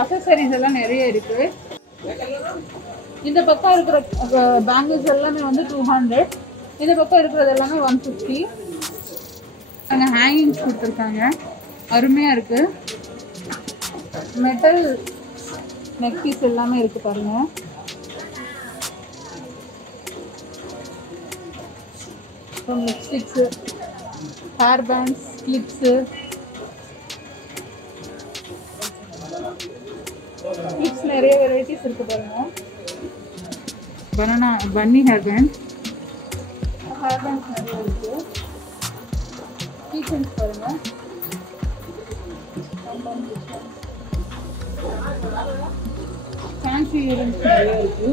Accessories எல்லாம் நிறைய இருக்கு. இந்த பக்கம் இருக்கிற பேங்கிள்ஸ் எல்லாமே வந்து 200. இந்த பக்கம் இருக்கிறது எல்லாமே 150. அங்கே ஹேங்கிங்ஸ் கொடுத்துருக்காங்க, அருமையாக இருக்கு. மெட்டல் நெக் பீஸ் எல்லாமே இருக்கு பாருங்க. Lipsticks, hair pants, clips, clips நிறைய வெரைட்டிஸ் இருக்கு பாருங்க. பனானா பன்னி ஹேர் பேண்ட்ஸ் நிறைய இருக்கு. கீச்சன்ஸ் பாருங்க. ஃபேன்சி இயரிங்ஸ் நிறைய இருக்கு.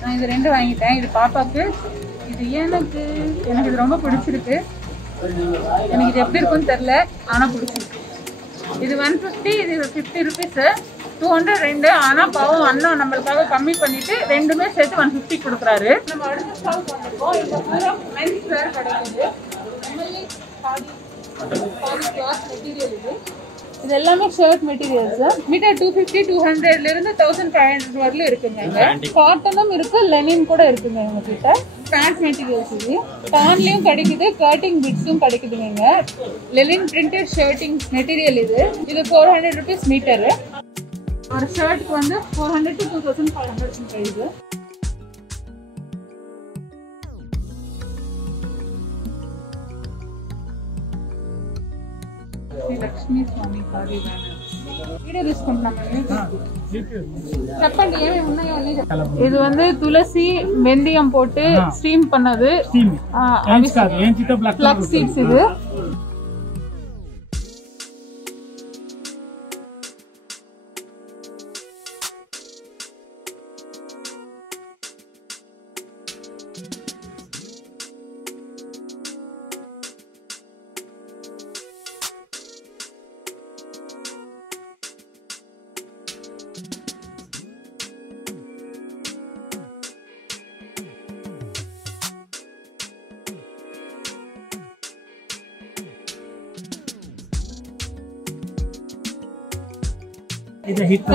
நான் இது 2 வாங்கிட்டேன். இது பாப்பாக்கு, இது எனக்கு இது ரொம்ப பிடிச்சிருக்கு. எனக்கு இது எப்படி இருக்குன்னு தெரியல, ஆனால் பிடிச்சிருக்கு. இது 150, இது 50 ருபீஸு. 200 2. ஆனால் பாவம் அண்ணன் நம்மளுக்காக கம்மி பண்ணிட்டு ரெண்டுமே சேர்த்து 150 கொடுக்குறாரு. நம்ம அடுத்த ஸ்டால் பண்ணிருக்கோம். இந்த பூரா மென்ஸ் வேர் கிடைக்குது. கிளாத் மெட்டீரியல் இது எல்லாமே ஷர்ட் மெட்டீரியல்ஸ். மீட்டர் 250 200லேருந்து 1500 வரலும் இருக்குங்க. காட்டனும் இருக்கு, லெனின் கூட இருக்குங்க இவங்க கிட்ட. பேண்ட் மெட்டீரியல்ஸ் இது டான்லயும் கிடைக்குது, கர்ட்டிங் பிட்ஸும் கிடைக்குதுங்க. லெனின் பிரிண்டட் ஷர்ட்டிங் மெட்டீரியல் இது 400 ருபீஸ் மீட்டரு. ஒரு ஷர்ட்டுக்கு வந்து 400 to 2500 ப்ரைஸ். லக்ஷ்மி சுவாமி காரி வீடியோ யூஸ் பண்ணாங்க. இது வந்து துளசி வெந்தயம் போட்டு ஸ்டீம் பண்ணது. ஃப்ளக்ஸ் சீட்ஸ் இது.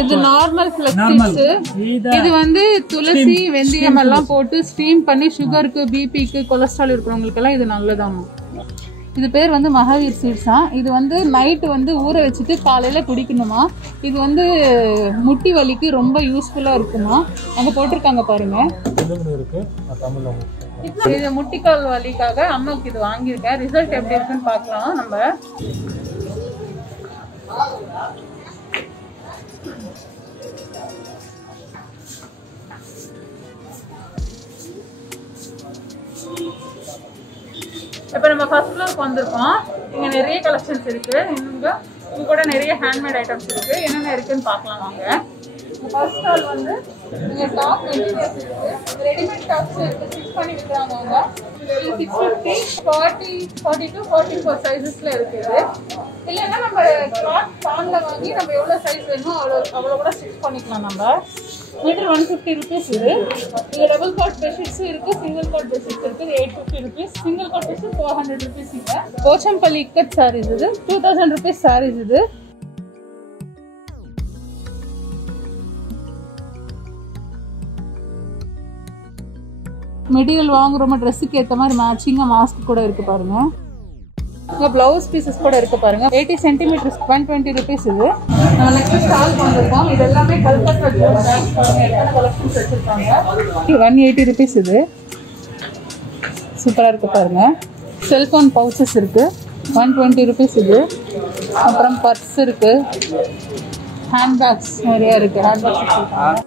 இது நார்மல் ஃப்ளெக்ஸ். இது வந்து துளசி வெந்தயம் எல்லாம் போட்டு ஸ்டீம் பண்ணி சுகருக்கு, பிபிக்கு, கொலஸ்ட்ரால் இருக்கிறவங்களுக்கு எல்லாம் இது நல்லதாமா. இது பேர் வந்து மகாவீர் சீட்ஸா. இது வந்து நைட்டு வந்து ஊற வச்சுட்டு காலையில குடிக்கணுமா. இது வந்து முட்டி வலிக்கு ரொம்ப யூஸ்ஃபுல்லா இருக்குமா. அங்க போட்டிருக்காங்க பாருங்க. இது முட்டிக்கால் வலிக்காக அம்மாவுக்கு இது வாங்கியிருக்கேன். ரிசல்ட் எப்படி இருக்குன்னு பார்க்கலாம் நம்ம. இப்போ நம்ம ஃபர்ஸ்ட் ஃப்ளோருக்கு வந்திருக்கோம். இங்கே நிறைய கலெக்ஷன்ஸ் இருக்கு. இங்க கூட நிறைய ஹேண்ட்மேட் ஐட்டம்ஸ் இருக்கு. என்னென்ன இருக்குன்னு பார்க்கலாம் வாங்க. ஃபர்ஸ்ட் ஸ்டால் வந்து இங்கே டாப் மெட்டீரியல்ஸ் இருக்கு. ரெடிமேட் டாப்ஸ் இருக்கு, ஸ்டிச் பண்ணி விற்கிறாங்க. அவங்க 650 40 42 44 சைஸஸ்ல இருக்குது. இல்லைன்னா நம்ம கிளாத் பான்ல வாங்கி நம்ம எவ்வளோ சைஸ் வேணுமோ அவ்வளோ கூட ஸ்டிச் பண்ணிக்கலாம். நம்ம மீட்டர் 150 ருபீஸ். இது டபுள் காட் பெட்ஷீட்ஸ் இருக்கு, சிங்கிள் காட் பெட்ஷீட்ஸ் இருக்கு. 850 rupees. Single cot bedsheet 400 rupees. இங்க போச்சம்பள்ளி இக்கட் சாரீஸ் இது 2000 ருபீஸ் சாரீஸ். இது மெட்டீரியல் வாங்குறோமா, ட்ரெஸ்ஸுக்கு ஏற்ற மாதிரி மேட்சிங்காக மாஸ்க் கூட இருக்கு பாருங்க. இங்கே பிளவுஸ் பீசஸ் கூட இருக்கு பாருங்க. 80 சென்டிமீட்டர்ஸ் 120 ருபீஸ். இது நம்ம நெக்ஸ்ட் ஸ்டால் பண்ணிருக்கோம். இது எல்லாமே கல்கத்தா கலெக்ஷன்ஸ் வச்சிருக்காங்க. 180 ருபீஸ். இது சூப்பராக இருக்கு பாருங்க. செல்போன் பவுச்சஸ் இருக்கு 120 ருபீஸ். இது அப்புறம் பர்ஸ் இருக்கு, ஹேண்ட் பேக்ஸ் நிறைய இருக்கு. ஹேண்ட் பேக்ஸ் வச்சிருக்காங்க.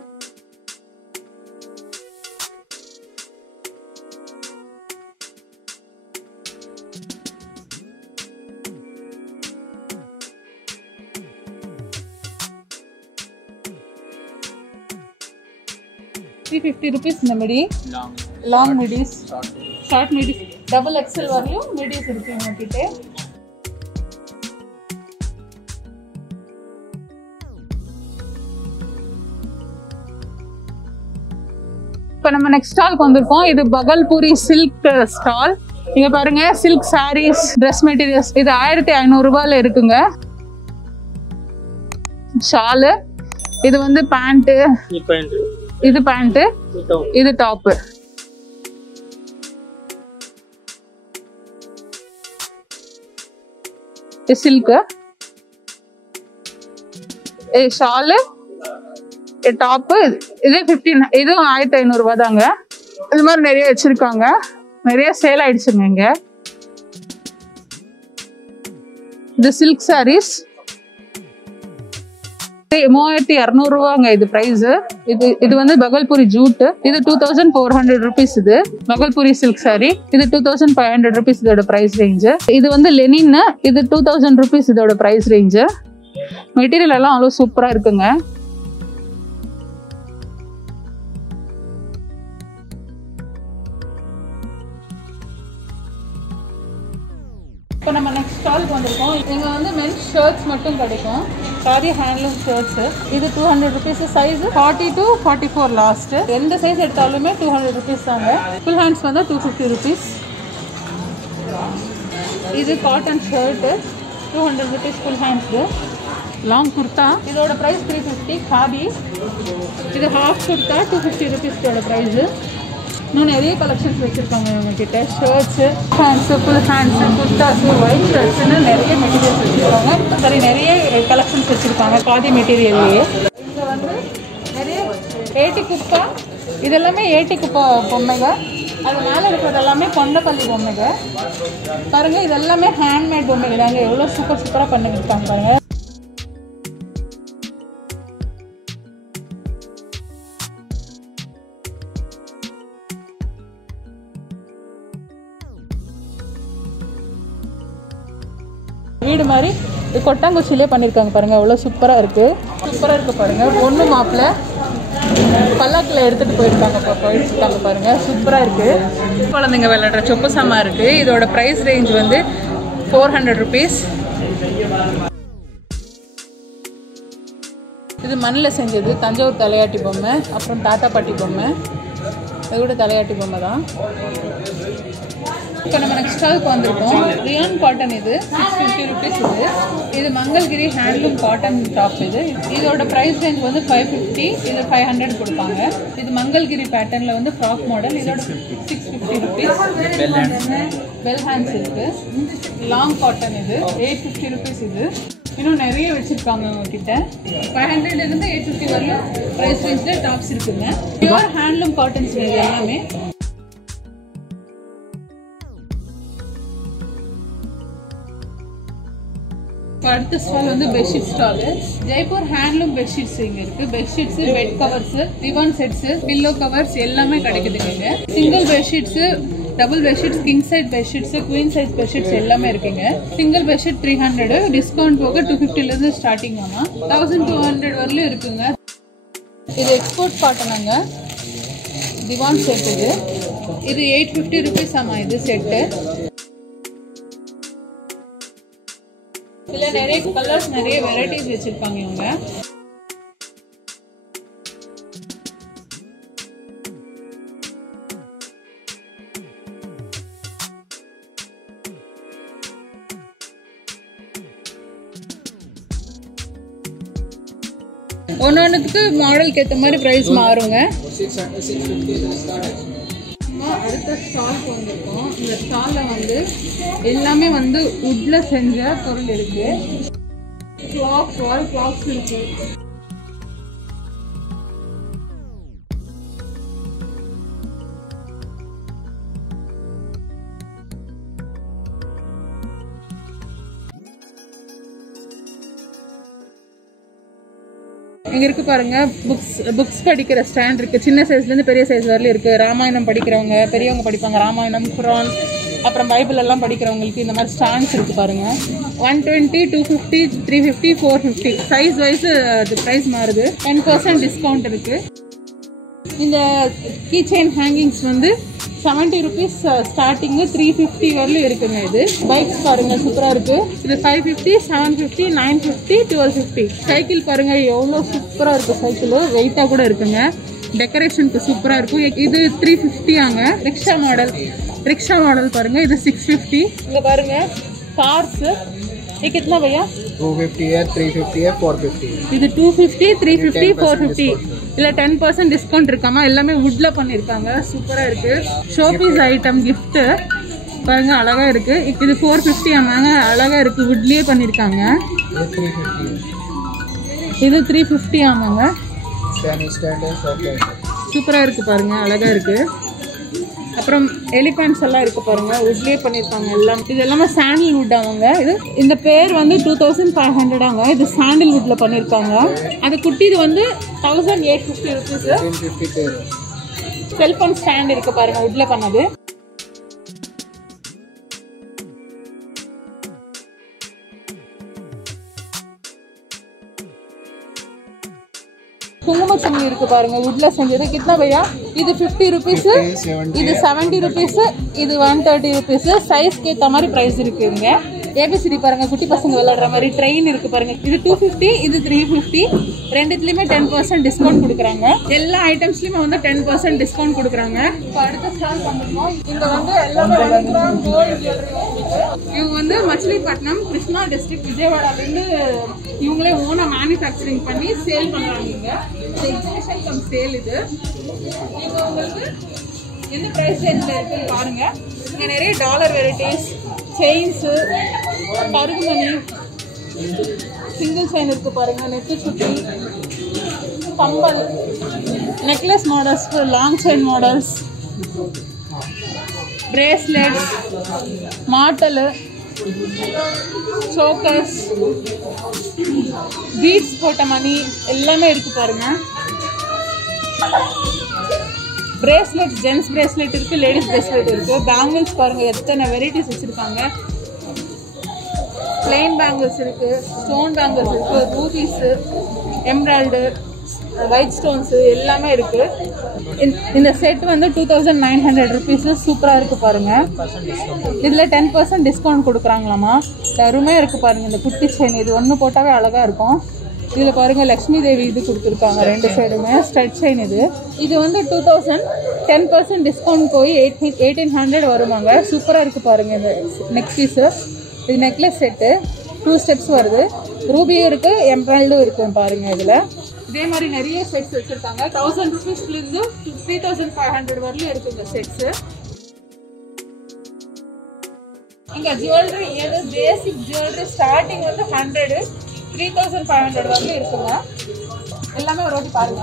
$350 ருபீஸ். இந்த midi long midis, short midis, double XL வரலையும் மிடிஸ் இருக்கு உங்ககிட்ட. இப்போ நம்ம நெக்ஸ்ட் ஸ்டால்க்கு வந்திருக்கோம். இது பகல்பூரி சில்க் ஸ்டால். இங்க பாருங்க, சில்க் சாரீஸ், ட்ரெஸ் மெட்டீரியல்ஸ். இது 1500 ரூபாயில இருக்குங்க. ஷாலு, இது வந்து பேண்ட், இது பேண்ட், இது டாப். சில்க் ஷாலு, டாப், இது 15, இதுவும் 1500 ரூபாய் தாங்க. இது மாதிரி நிறைய வச்சிருக்காங்க. நிறைய சேல் ஆயிடுச்சுங்க இங்க. இது சில்க் சாரீஸ் 3200 ரூபாங்க இது பிரைஸ். இது வந்து பகல்பூரி ஜூட். இது 2400 rupees. இது பகல்பூரி சில்க் சாரி. இது 2500 rupees இதோட பிரைஸ் ரேஞ்ச். இது வந்து லெனின். இது 2000 rupees இதோட பிரைஸ் ரேஞ்ச். மெட்டீரியல் எல்லாம் அவ்வளோ சூப்பரா இருக்குங்க. இப்போ நம்ம நெக்ஸ்ட் ஸ்டாலுக்கு வந்திருக்கோம். இங்கே வந்து மென்ஸ் ஷர்ட்ஸ் மட்டும் கிடைக்கும். Sorry handloom shirts. இது 200 rupees. Size 40 to 44 last. எந்த சைஸ் எடுத்தாலுமே 200 rupees தாங்க. ஃபுல் ஹேண்ட்ஸ் வந்து 250 rupees. இது காட்டன் ஷர்ட் 200 rupees ஃபுல் ஹேண்ட்ஸ்க்கு. லாங் குர்த்தா இதோட ப்ரைஸ் 350. காபி இது ஹாஃப் குர்த்தா 250 rupees இதோட ப்ரைஸு. இன்னும் நிறைய கலெக்ஷன்ஸ் வச்சுருக்காங்க இவங்ககிட்ட. Shirts, hands, full hands, kurtas, white ஷர்ட்ஸுன்னு நிறைய மெட்டீரியல்ஸ் வச்சுருக்காங்க. சரி, நிறைய கலெக்ஷன்ஸ் வச்சுருக்காங்க காதி மெட்டீரியல்லையே. இங்கே வந்து நிறைய ஏட்டி குப்பா, இதெல்லாமே ஏட்டி குப்பா பொம்மைங்க. அது மேலே இருக்கிறது எல்லாமே கொண்டப்பள்ளி பொம்மைங்க. பாருங்கள், இது எல்லாமே ஹேண்ட்மேட் பொம்மைங்க தாங்க. எவ்வளோ சூப்பராக பண்ணிருக்காங்க பாருங்கள். வீடு மாதிரி கொட்டாங்குச்சிலே பண்ணியிருக்காங்க பாருங்க. அவ்வளோ சூப்பராக இருக்குது பாருங்க. பொண்ணு மாப்பிள்ள பல்லாக்கில் எடுத்துகிட்டு போயிருக்காங்க பாருங்க. சூப்பராக இருக்குது. குழந்தைங்க விளையாடுற சொப்பு சாமா இருக்குது. இதோட ப்ரைஸ் ரேஞ்ச் வந்து 400 rupees. இது மண்ணில் செஞ்சது தஞ்சாவூர் தலையாட்டி பொம்மை, அப்புறம் தாத்தா பாட்டி பொம்மை. இது கூட தலையாட்டி பொம்மை தான். இப்போ நம்ம நெக்ஸ்ட் ஸ்டாலுக்கு வந்திருக்கோம். Ryan cotton. இது 650 rupees. இது மங்கள்கிரி ஹேண்ட்லூம் காட்டன் டாப். இதோட ப்ரைஸ் ரேஞ்ச் வந்து 550. இது 500 கொடுப்பாங்க. இது மங்கள்கிரி பேட்டர்னில் வந்து ஃப்ராக் மாடல். இதோட 650 rupees. வெல் ஹேண்ட்ஸ் இருக்கு. Long cotton. இது 850 rupees. இது இன்னும் நிறைய வச்சிருக்காங்க உங்ககிட்ட. 500 இருந்து 850 வரலாம் ப்ரைஸ் ரேஞ்சில் டாப்ஸ் இருக்குங்க. பியூர் ஹேண்ட்லூம் காட்டன்ஸ் இது எல்லாமே. அடுத்த ஸ்டால் வந்து bedsheet stall. Jaipur handloom bedsheets இங்க இருக்கு. பெட்ஷீட்ஸ், பெட் கவர்ஸ், ரிவான் செட்ஸ், பில்லோ கவர்ஸ் எல்லாமே கிடைக்குதுங்க. Single bedsheets, double bedsheets, king size bedsheets, queen size bedsheets எல்லாமே இருக்குங்க. சிங்கிள் பெட்ஷீட் 300, டிஸ்கவுண்ட் போக 250ல இருந்து ஸ்டார்டிங் ஆனா 1200 வரலும் இருக்குங்க. இது எக்ஸ்போர்ட் காட்டனாங்க. திவான் செட். இது 850 rupees ஆமா இது செட்டு. இதுல நிறைய கலர்ஸ், நிறைய வெரைட்டிஸ் வச்சிருக்காங்க இவங்க. ஒன்னொன்னுக்கு மாடலுக்கு ஏற்ற மாதிரி பிரைஸ் மாறுங்க. அடுத்த ஸ்டால்க்கு வந்திருக்கோம். இந்த ஸ்டால்ல வந்து எல்லாமே வந்து உட்ல செஞ்ச பொருள் இருக்கு. கிளாக்ஸ், வால் கிளாக்ஸ் இருக்கு. இங்க இருக்கு பாருங்க. புக்ஸ் படிக்கிற ஸ்டாண்ட் இருக்கு. சின்ன சைஸ்ல இருந்து பெரிய சைஸ் வரல இருக்கு. ராமாயணம் படிக்கிறவங்க, பெரியவங்க படிப்பாங்க ராமாயணம், குரான், அப்புறம் பைபிள் எல்லாம் படிக்கிறவங்களுக்கு இந்த மாதிரி ஸ்டாண்ட்ஸ் இருக்கு பாருங்க. 120, 250, 350, 450 சைஸ் வைஸ் பிரைஸ் மாறுது. 10% டிஸ்கவுண்ட் இருக்கு. இந்த கீ செயின் ஹேங்கிங்ஸ் வந்து 70 rupees ஸ்டார்டிங், 350 வரலும் இருக்குங்க. இது பைக்ஸ் பாருங்க சூப்பரா இருக்கு. இது 550, 750, 950, 1250. சைக்கிள் பாருங்க எவ்வளவு சூப்பரா இருக்கு. சைக்கிள் வெயிட்டா கூட இருக்குங்க. டெக்கரேஷனுக்கு சூப்பரா இருக்கும். இது 350 ஆங்க. रिक्शा मॉडल பாருங்க. இது 650. இங்க பாருங்க कार्स. ये कितना भैया? 250 है, 350 है, 450 है. இது 250, 350, 450. இல்ல 10% டிஸ்கவுண்ட் இருக்காமா. எல்லாமே வுட்ல பண்ணிருக்காங்க. சூப்பரா இருக்கு. ஷோ பீஸ் ஐட்டம் gift பாருங்க அழகா இருக்கு. இது 450 ஆமாங்க. அழகா இருக்கு. வுட்லயே பண்ணிருக்காங்க. இது 350 ஆமாங்க. சூப்பரா இருக்கு பாருங்க. அழகா இருக்கு. அப்புறம் எலிஃபண்ட்ஸ் எல்லாம் இருக்கு பாருங்க. வுட்லயே பண்ணிருக்காங்க எல்லாம். இது எல்லாமே சாண்டில் வுட் ஆமாங்க. இது இந்த பேர் வந்து 2500 ஆங்க. இது சாண்டில் வுட்ல பண்ணிருக்காங்க. அது குட்டி இது வந்து 1850 ருபீஸ். செல்போன் ஸ்டாண்ட் இருக்கு பாருங்க வுட்ல பண்ணது. குங்குமச்சம்மி இருக்கு பாருங்க வுட்ல செஞ்சது. கிतना भैया? இது 50 ருபீஸ், இது 70 ருபீஸ், இது 130 ருபீஸ். சைஸ்க்கு ஏத்த மாதிரி பிரைஸ் இருக்குங்க. ஏபிசிடி பாருங்க குட்டி பசங்க விளையாடுற மாதிரி ட்ரெயின் இருக்கு பாருங்க. இது 250, இது 350. ரெண்டுத்துலயுமே 10% டிஸ்கவுண்ட் கொடுக்குறாங்க. எல்லா ஐட்டம்ஸ்லயுமே வந்து 10% டிஸ்கவுண்ட் கொடுக்குறாங்க. இப்போ அடுத்த ஸ்டால் பண்ணிருக்கோம். இங்க வந்து எல்லாமே கோல்ட் ஜுவல்லரி. இவங்க வந்து மச்சிலிப்பட்டினம் கிருஷ்ணா டிஸ்ட்ரிக்ட் விஜயவாடால இருந்து இவங்களே ஓனா மேனுஃபேக்சரிங் பண்ணி சேல் பண்றாங்க. இங்க எக்ஸிபிஷன் கம் சேல். இது இங்க உங்களுக்கு எந்த பிரைஸ் ரேஞ்ச்ல இருக்குன்னு பாருங்க. இங்க நிறைய டாலர் வெரைட்டிஸ், செயின்ஸ், கருகுமணி, சிங்கிள் செயின் இருக்கு பாருங்க. நெக்கு சுட்டி, கம்பல், necklace models, long chain models, bracelets, மாட்டல், சோக்கர்ஸ், பீட்ஸ் போட்ட மணி எல்லாமே இருக்கு பாருங்க. பிரேஸ்லெட், ஜென்ஸ் பிரேஸ்லெட் இருக்கு, லேடிஸ் பிரேஸ்லெட் இருக்கு. பேங்கிள்ஸ் பாருங்க எத்தனை வெரைட்டிஸ் வச்சிருக்காங்க. பிளெயின் பேங்கிள்ஸ் இருக்கு, ஸ்டோன் பேங்கிள்ஸ் இருக்கு, ரூபீஸ், எம்ராய்டு, ஒயிட் ஸ்டோன்ஸ் எல்லாமே இருக்கு. இந்த செட் வந்து 2900 ருபீஸ். சூப்பரா இருக்கு பாருங்க. இதுல 10% டிஸ்கவுண்ட் கொடுக்குறாங்களாமா. அருமையா இருக்கு பாருங்க. இந்த குட்டி செயின் இது ஒன்று போட்டாவே அழகா இருக்கும். இதுல பாருங்க லக்ஷ்மி தேவி இது கொடுத்துருக்காங்க. ரெண்டு சைடுமே ஸ்ட்ரெட் செயின். இது வந்து 2000, 10% டிஸ்கவுண்ட் போய் 1800 வருவாங்க. சூப்பரா இருக்கு பாருங்க. இந்த நெக் பீஸ் இது நெக்லஸ் செட்டு 2 ஸ்டெப்ஸ் வருது. ரூபியும் இருக்கு, எம்ராய்டும் இருக்கு பாருங்க. இதுல இதே மாதிரி நிறைய செட்ஸ் வச்சிருக்காங்க. 1000 ருபீஸ்ல இருந்து 3500 வரலும் இருக்கு இந்த செட்ஸ். இங்க ஜுவல்லரி ஏதோ பேசிக் ஜுவல்லரி ஸ்டார்டிங் வந்து 100, 3500 வரலும் இருக்குங்க. எல்லாமே ஒரு வாட்டி பாருங்க.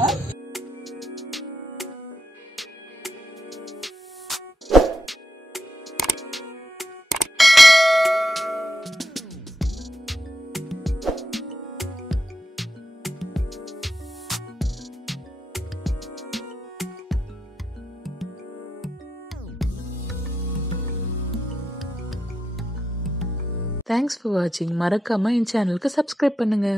தேங்க்ஸ் ஃபார் வாட்சிங். மறக்காம என் சேனலுக்கு சப்ஸ்கிரைப் பண்ணுங்க.